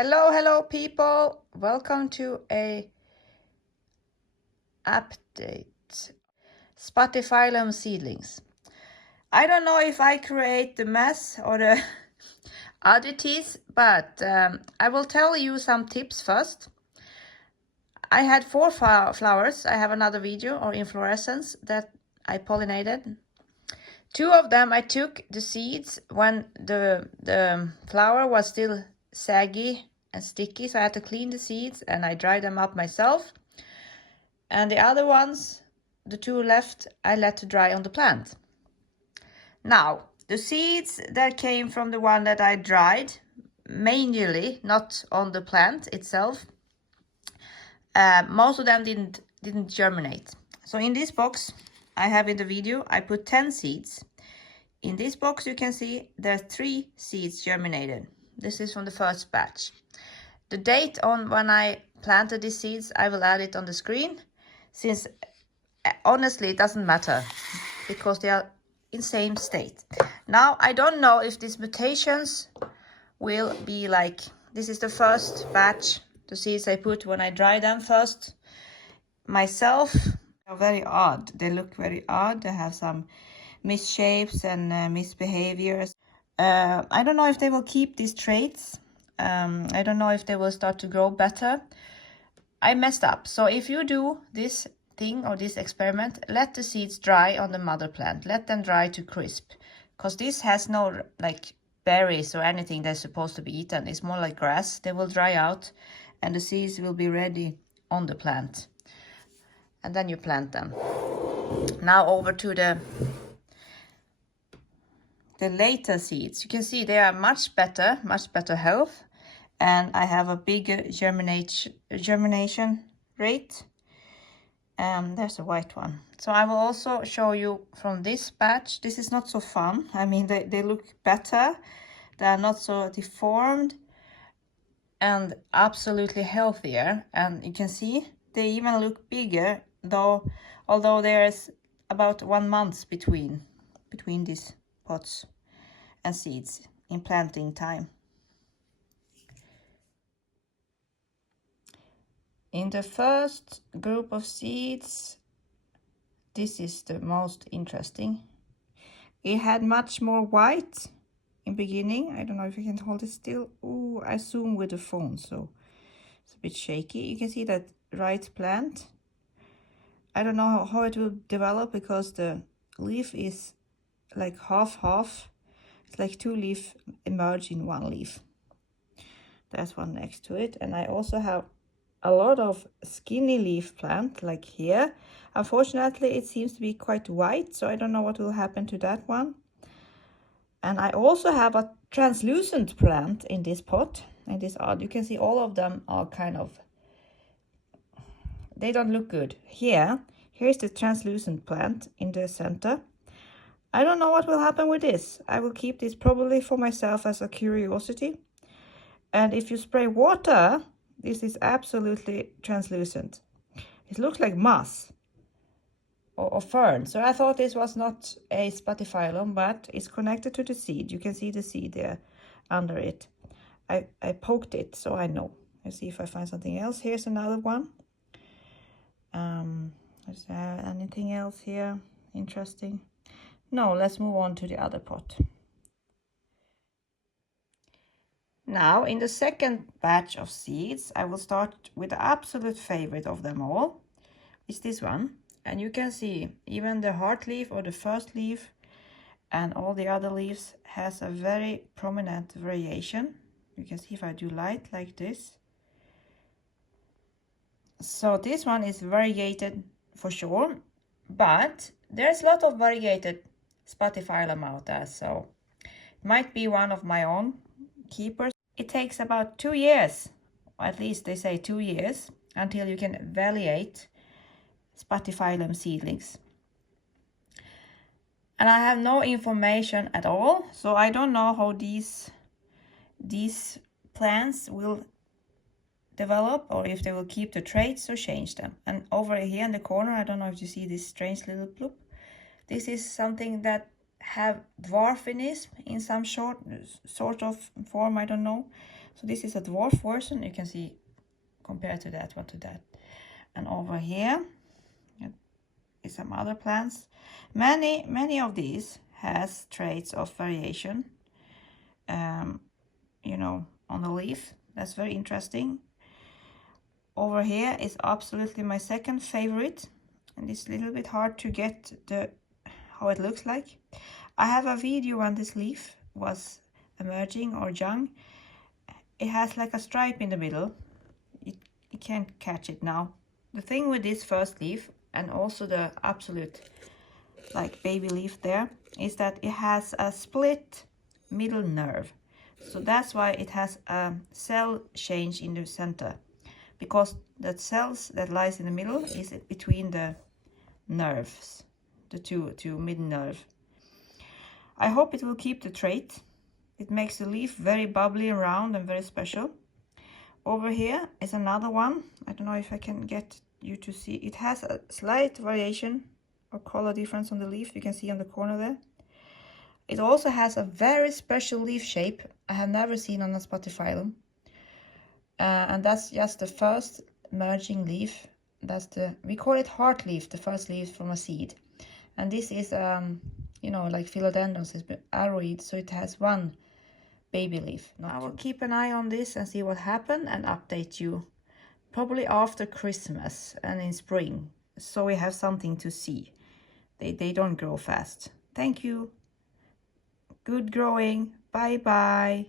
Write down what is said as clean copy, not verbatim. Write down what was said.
Hello people, welcome to a update. Spathiphyllum seedlings. I don't know if I create the mess or the oddities, but I will tell you some tips first. I had 4 flowers. I have another video or inflorescence that I pollinated. 2 of them I took the seeds when the flower was still saggy and sticky, so I had to clean the seeds and I dried them up myself. And the other ones, the 2 left, I let to dry on the plant. Now, the seeds that came from the one that I dried, manually, not on the plant itself, most of them didn't germinate. So in this box I have in the video, I put 10 seeds. In this box you can see there are 3 seeds germinated. This is from the first batch. The date on when I planted these seeds, I will add it on the screen, since honestly it doesn't matter because they are in same state. Now I don't know if these mutations will be like, this is the first batch, the seeds I put when I dry them first myself. They're very odd. They look very odd. They have some misshapes and misbehaviors. I don't know if they will keep these traits. I don't know if they will start to grow better. I messed up. So if you do this thing or this experiment, let the seeds dry on the mother plant. Let them dry to crisp, because this has no like berries or anything that's supposed to be eaten. It's more like grass. They will dry out and the seeds will be ready on the plant, and then you plant them. Now over to the later seeds. You can see they are much better health, and I have a bigger germination rate. There's a white one. So I will also show you from this batch. This is not so fun. I mean, they look better. They are not so deformed and absolutely healthier. And you can see they even look bigger, although there's about 1 month between these pots and seeds in planting time. In the first group of seeds, this is the most interesting. It had much more white in beginning. I don't know if you can hold it still. Ooh, I zoom with the phone, so it's a bit shaky. You can see that right plant. I don't know how it will develop because the leaf is like half. It's like 2 leaves emerge in 1 leaf. There's one next to it. And I also have a lot of skinny leaf plant like here. Unfortunately, it seems to be quite white, so I don't know what will happen to that one. And I also have a translucent plant in this pot, and this odd. You can see all of them are kind of, they don't look good. Here's the translucent plant in the center. I don't know what will happen with this. I will keep this probably for myself as a curiosity. And if you spray water, this is absolutely translucent. It looks like moss or fern. So I thought this was not a Spathiphyllum, but it's connected to the seed. You can see the seed there under it. I poked it, so I know. Let's see if I find something else. Here's another one. Is there anything else here interesting? No, let's move on to the other pot. Now, in the second batch of seeds, I will start with the absolute favorite of them all. It's this one. And you can see even the heart leaf or the first leaf and all the other leaves has a very prominent variation. You can see if I do light like this. So this one is variegated for sure, but there's a lot of variegated Spathiphyllum out there, so it might be one of my own keepers. It takes about 2 years, or at least they say 2 years, until you can evaluate Spathiphyllum seedlings. And I have no information at all, so I don't know how these plants will develop, or if they will keep the traits or change them. And over here in the corner, I don't know if you see this strange little bloop. This is something that have dwarfinism in some sort of form, I don't know. So this is a dwarf version. You can see compared to that one to that. And over here is some other plants. Many of these has traits of variation, you know, on the leaf. That's very interesting. Over here is absolutely my second favorite, and it's a little bit hard to get the how it looks like. I have a video when this leaf was emerging or young. It has like a stripe in the middle. You can't catch it now. The thing with this first leaf and also the absolute like baby leaf there is that it has a split middle nerve. So that's why it has a cell change in the center, because the cells that lies in the middle is between the nerves, the two mid nerve. I hope it will keep the trait. It makes the leaf very bubbly and round and very special. Over here is another one. I don't know if I can get you to see. It has a slight variation or color difference on the leaf. You can see on the corner there. It also has a very special leaf shape I have never seen on a Spathiphyllum. And that's just the first emerging leaf. We call it heart leaf, the first leaf from a seed. And this is, you know, like philodendrons, it's arrowed, so it has one baby leaf. I will keep an eye on this and see what happened and update you probably after Christmas and in spring, so we have something to see. They don't grow fast. Thank you. Good growing. Bye bye.